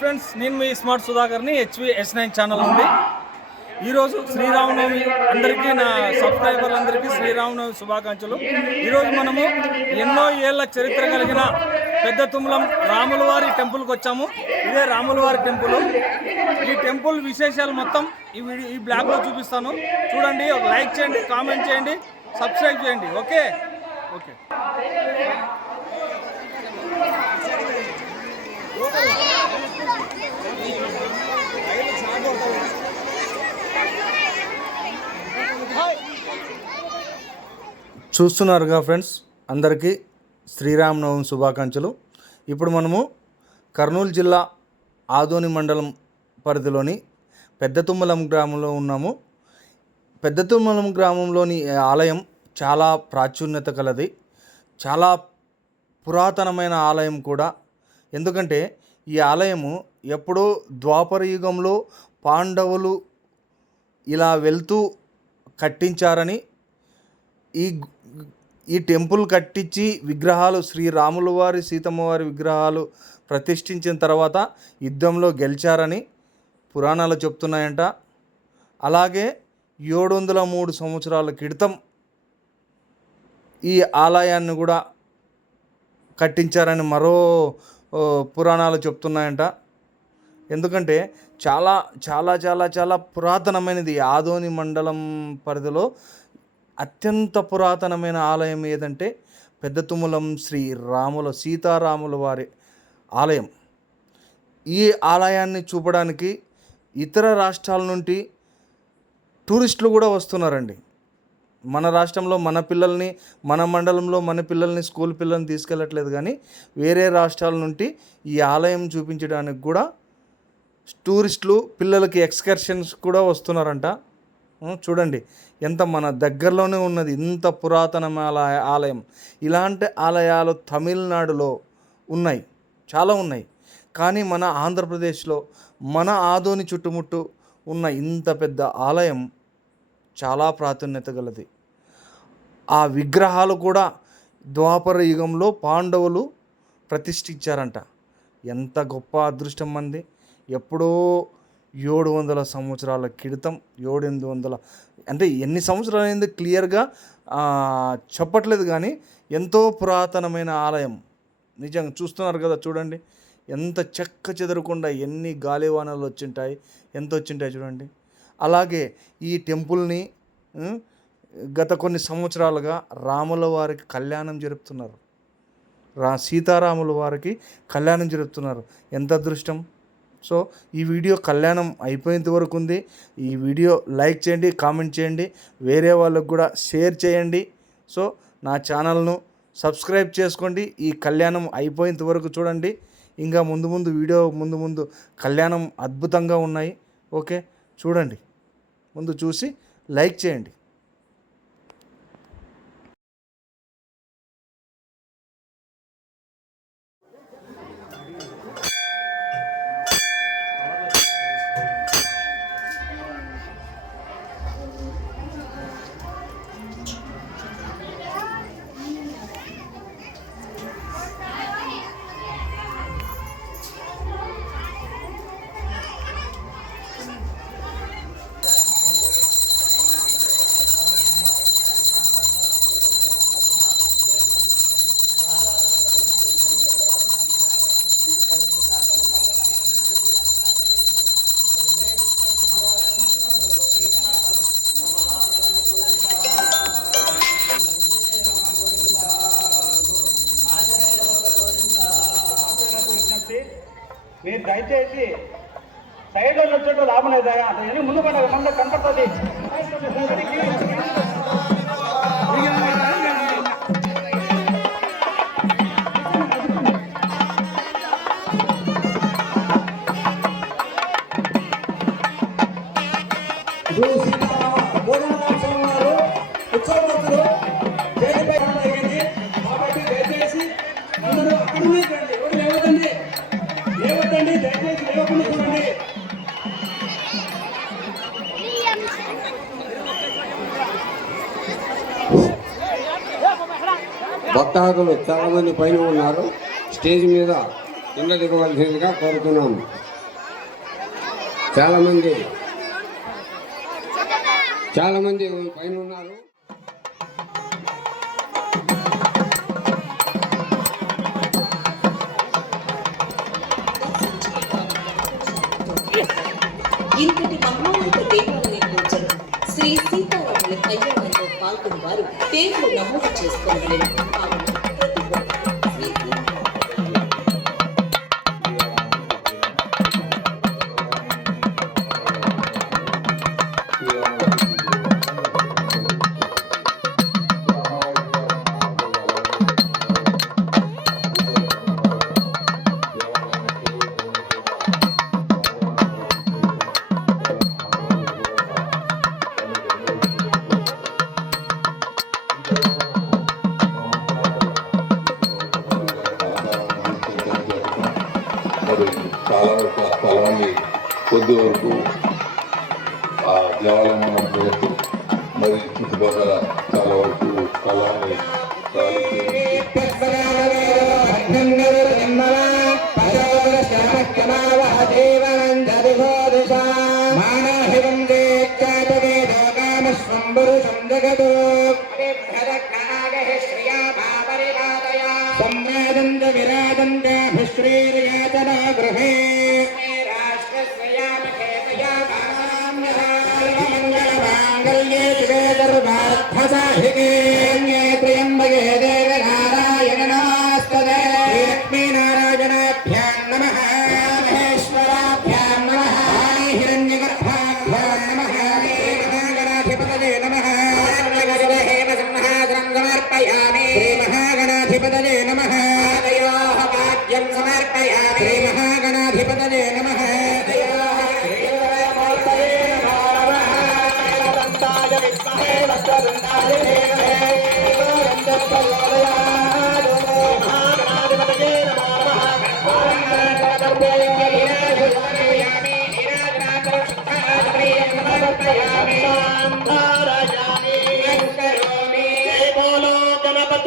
Friends నేను మీ smart సుధాకర్ని హెచ్వి ఎస్ నైన్ ఛానల్ నుండి. ఈరోజు శ్రీరామనవమి అందరికీ నా సబ్స్క్రైబర్లందరికీ శ్రీరామనవమి శుభాకాంక్షలు. ఈరోజు మనము ఎన్నో ఏళ్ళ చరిత్ర కలిగిన పెద్ద తుమ్మలం రాములవారి టెంపుల్కి వచ్చాము. ఇదే రాములవారి టెంపుల్. ఈ టెంపుల్ విశేషాలు మొత్తం ఈ వీడియో ఈ బ్లాగ్లో చూపిస్తాను. చూడండి ఒక లైక్ చేయండి కామెంట్ చేయండి సబ్స్క్రైబ్ చేయండి. ఓకే? ఓకే. చూస్తున్నారుగా ఫ్రెండ్స్ అందరికీ శ్రీరామనవమి శుభాకాంక్షలు. ఇప్పుడు మనము కర్నూలు జిల్లా ఆదోని మండలం పరిధిలోని పెద్దతుమ్మలం గ్రామంలో ఉన్నాము. పెద్దతుమ్మలం గ్రామంలోని ఆలయం చాలా ప్రాచుర్యత కలది. చాలా పురాతనమైన ఆలయం కూడా ఎందుకంటే ఈ ఆలయము ఎప్పుడో ద్వాపర యుగంలో పాండవులు ఇలా వెళ్తూ కట్టించారని ఈ ఈ టెంపుల్ కట్టించి విగ్రహాలు శ్రీరాముల వారి సీతమ్మ వారి విగ్రహాలు ప్రతిష్ఠించిన తర్వాత యుద్ధంలో గెలిచారని పురాణాలు చెప్తున్నాయంట. అలాగే ఏడు వందల మూడు సంవత్సరాల క్రితం ఈ ఆలయాన్ని కూడా కట్టించారని మరో పురాణాలు చెప్తున్నాయంట. ఎందుకంటే చాలా చాలా చాలా చాలా పురాతనమైనది ఆదోని మండలం పరిధిలో అత్యంత పురాతనమైన ఆలయం ఏదంటే పెద్ద తుమ్మలం శ్రీ రాముల సీతారాముల వారి ఆలయం. ఈ ఆలయాన్ని చూపడానికి ఇతర రాష్ట్రాల నుండి టూరిస్టులు కూడా వస్తున్నారండి. మన రాష్ట్రంలో మన పిల్లల్ని మన మండలంలో మన పిల్లల్ని స్కూల్ పిల్లల్ని తీసుకెళ్ళట్లేదు కానీ వేరే రాష్ట్రాల నుండి ఈ ఆలయం చూపించడానికి కూడా టూరిస్టులు పిల్లలకి ఎక్స్కర్షన్స్ కూడా వస్తున్నారంట. చూడండి. ఎంత మన దగ్గరలోనే ఉన్నది. ఇంత పురాతనమైన ఆలయ- ఆలయం. ఇలాంటి ఆలయాలు తమిళనాడులో ఉన్నాయి. చాలా ఉన్నాయి. కానీ మన ఆంధ్రప్రదేశ్లో మన ఆదోని చుట్టుముట్టు ఉన్న ఇంత పెద్ద ఆలయం చాలా ప్రాధాన్యత గలది. ఆ విగ్రహాలు కూడా ద్వాపర యుగంలో పాండవులు ప్రతిష్ఠించారంట. ఎంత గొప్ప అదృష్టం మంది ఎప్పుడో ఏడు వందల సంవత్సరాల క్రితం ఏడు ఎనిమిది వందల అంటే ఎన్ని సంవత్సరాలు అయింది క్లియర్గా చెప్పట్లేదు కానీ ఎంతో పురాతనమైన ఆలయం. నిజంగా చూస్తున్నారు కదా చూడండి. ఎంత చెక్క చెదరకుండా ఎన్ని గాలివానలు వచ్చింటాయి ఎంత వచ్చింటాయి చూడండి. అలాగే ఈ టెంపుల్ని గత కొన్ని సంవత్సరాలుగా రాముల వారికి కళ్యాణం జరుపుతున్నారు. రా సీతారాముల వారికి కళ్యాణం జరుపుతున్నారు. ఎంత అదృష్టం? సో ఈ వీడియో కళ్యాణం అయిపోయేంత వరకు ఉంది. ఈ వీడియో లైక్ చేయండి కామెంట్ చేయండి వేరే వాళ్ళకు కూడా షేర్ చేయండి. సో నా ఛానల్ను సబ్స్క్రైబ్ చేసుకోండి. ఈ కళ్యాణం అయిపోయేంత వరకు చూడండి. ఇంకా ముందు ముందు వీడియో ముందు ముందు కళ్యాణం అద్భుతంగా ఉన్నాయి. ఓకే? చూడండి. ముందు చూసి లైక్ చేయండి. మీరు దయచేసి సైడ్ వాళ్ళు వచ్చేట్టు లాభం లేదా ఎన్ని ముందు పడ్డ ముందు కనపడుతుంది. జరిగింది కాబట్టి దయచేసి అందరూ భక్తాదులు చాలా మంది పైన ఉన్నారు. స్టేజ్ మీద కింద కోరుతున్నాము చాలామంది చాలామంది పైన ఉన్నారు. ఇంతటి మహోన్నత దేవాలయం జరుగు శ్రీ సీతారాముల కళ్యాణంలో పాల్గొని వారు పేర్లు నమోదు చేసుకోవడం ఇప్పటి వరకు ఆ దేవాలయం మనం మరి చుట్టుపక్కల చాలా వరకు స్థలాన్ని ఖాళీ సంవేదంత విరాదంత గృహే శివే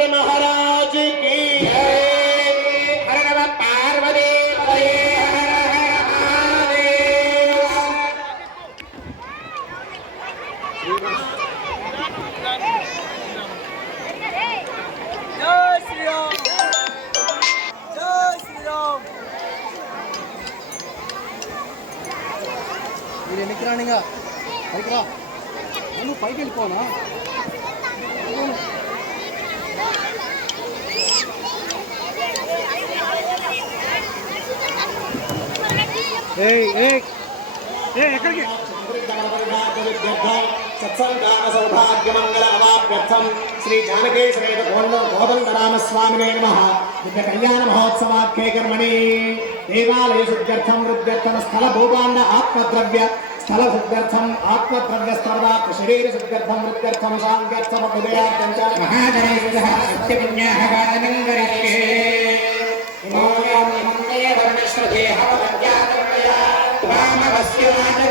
মহারাজ ఏయ్ ఏయ్ ఏ ఎక్కడికి సత్సంగామసౌభాగ్యమంగళ అవాప్యర్థం శ్రీ జానకే శ్రేత కోదండరామస్వామినే నమ దివ్య కళ్యాణ మహోత్సవాఖ్యే కర్మణి దేవాలయ శుద్ధ్యర్థం వృద్ధ్యర్థం స్థల భూపాండ ఆత్మద్రవ్య స్థల శుద్ధ్యర్థం ఆత్మద్రవ్య స్థలదాత్ శరీర శుద్ధ్యర్థం వృద్ధ్యర్థం శాంత్యర్థం హృదయార్థం చ మహాజనేభ్యः సత్యపుణ్యాః గాయనం కరిష్యే ఇమోయం మందే వర్ణశ్రుతే హవద్యాత్రయా Vamos Raciana,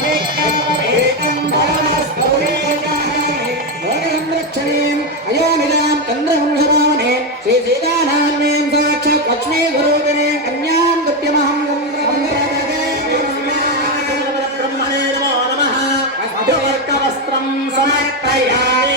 మధువర్కవస్త్రం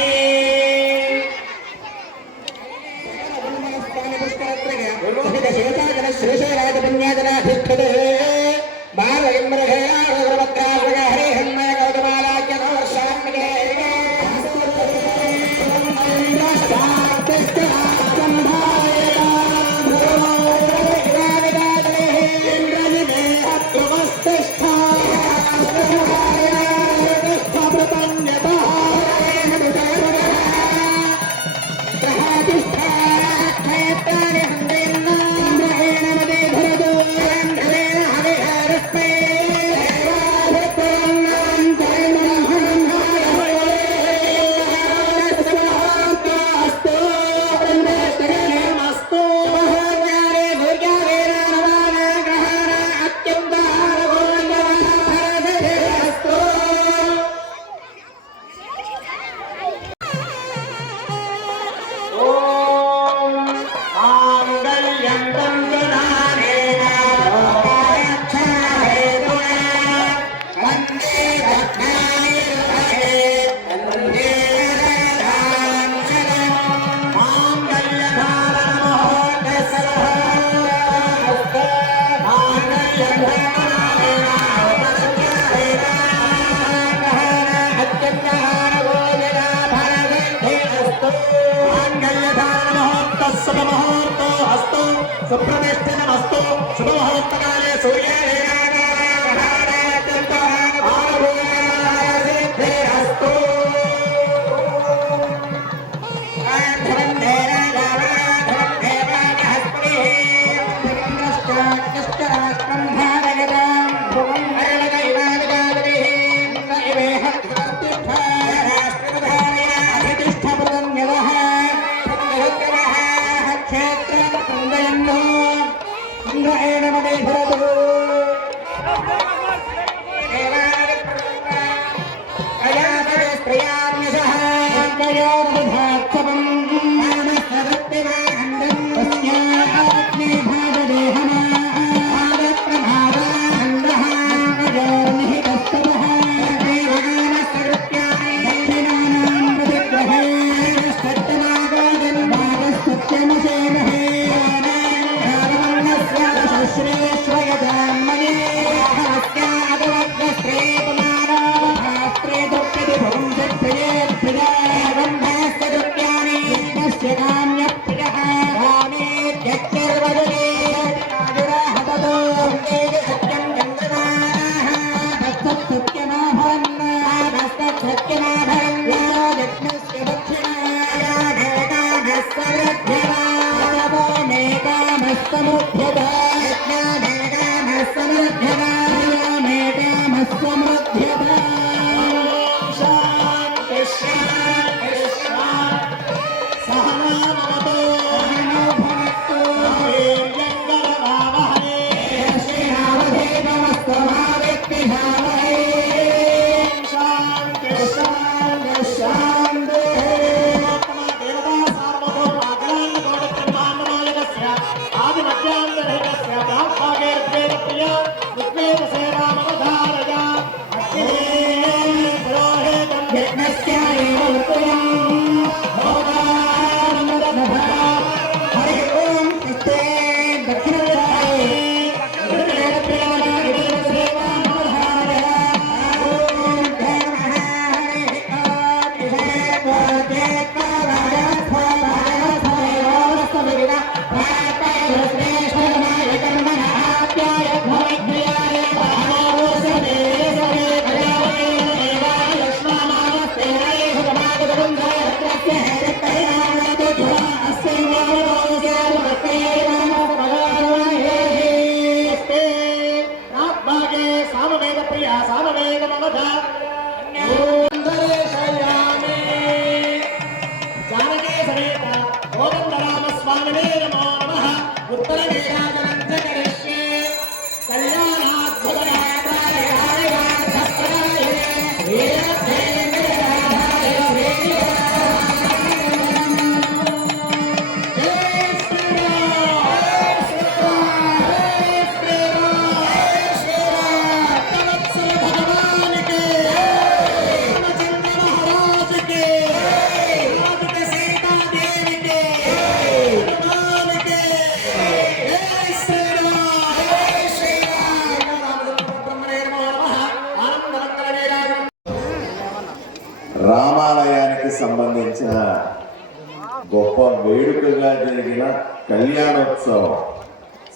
उपवेष्टनमस्तु शुभमुहूर्तकाले सूर्याय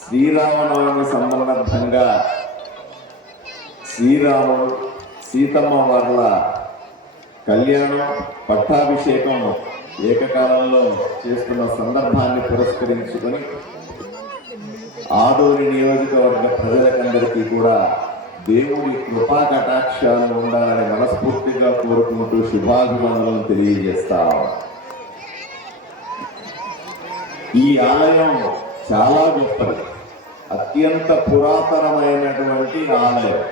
శ్రీరామనవమి సంబంధంగా శ్రీరాముడు సీతమ్మ వార్ల కళ్యాణం పట్టాభిషేకం ఏకకాలంలో చేస్తున్న సందర్భాన్ని పురస్కరించుకొని ఆదోని నియోజకవర్గ ప్రజలకందరికీ కూడా దేవుడి కృపా కటాక్షాలు ఉండాలని మనస్ఫూర్తిగా కోరుకుంటూ శుభాభివందనలు తెలియజేస్తాం ఈ ఆలయం చాలా గొప్పది. అత్యంత పురాతనమైనటువంటి ఆలయం.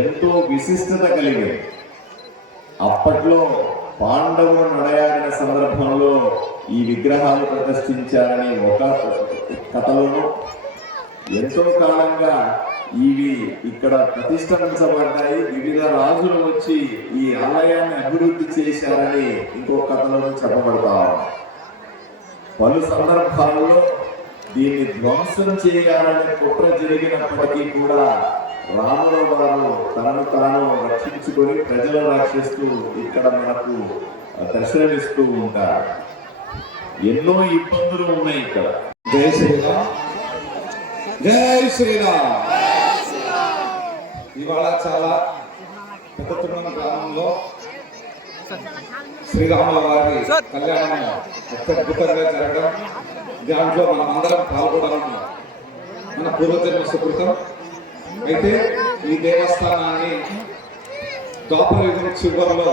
ఎంతో విశిష్టత కలిగింది. అప్పట్లో పాండవులు నడయాడిన సందర్భంలో ఈ విగ్రహాలు ప్రతిష్ఠించారని ఒక కథలోనూ. ఎంతో కాలంగా ఇవి ఇక్కడ ప్రతిష్ఠించబడ్డాయి. వివిధ రాజులు వచ్చి ఈ ఆలయాన్ని అభివృద్ధి చేశారని ఇంకో కథలో చెప్పబడతా పలు సందర్భాల్లో దీన్ని ధ్వంసం చేయాలనే కుట్ర జరిగినప్పటికీ కూడా రాముల వారు తనను తాను రక్షించుకొని ప్రజలను రక్షిస్తూ ఇక్కడ మనకు దర్శనమిస్తూ ఉంటారు. ఎన్నో ఇబ్బందులు ఉన్నాయి ఇక్కడ. జై శ్రీరామ్. జై శ్రీరామ్. ఇవాళ చాలా పెద్ద గ్రామంలో శ్రీరాముల వారి కళ్యాణం అత్యద్భుతంగా జరగడం. దాంట్లో మనం అందరం పాల్గొనడం మన పూర్వజన్మ సుకృతం. అయితే ఈ దేవస్థానాన్ని ద్వాపర యుగం చివరిలో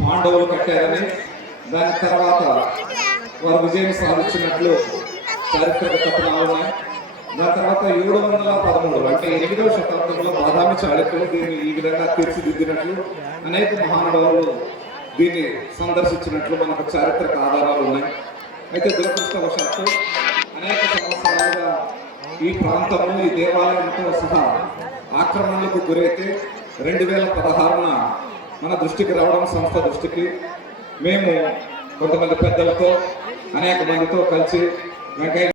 పాండవులు కట్టారని దాని తర్వాత వారు విజయం సాధించినట్లు చారిత్రక కథనాలు ఉన్నాయి. దాని తర్వాత ఏడు వందల పదమూడు అంటే ఎనిమిదవ శతాబ్దంలో బాదామి చాళుక్యులు దీన్ని ఈ విధంగా తీర్చిదిద్దినట్లు అనేక మహానుభావులు దీన్ని సందర్శించినట్లు మనకు చారిత్రక ఆధారాలు ఉన్నాయి. అయితే దురదృష్టవశాత్తు అనేక సంవత్సరాలుగా ఈ ప్రాంతంలో ఈ దేవాలయంతో సహా ఆక్రమణలకు గురైతే రెండు వేల పదహారున మన దృష్టికి రావడం సంస్థ దృష్టికి మేము కొంతమంది పెద్దలతో అనేక మందితో కలిసి వెంకయ్య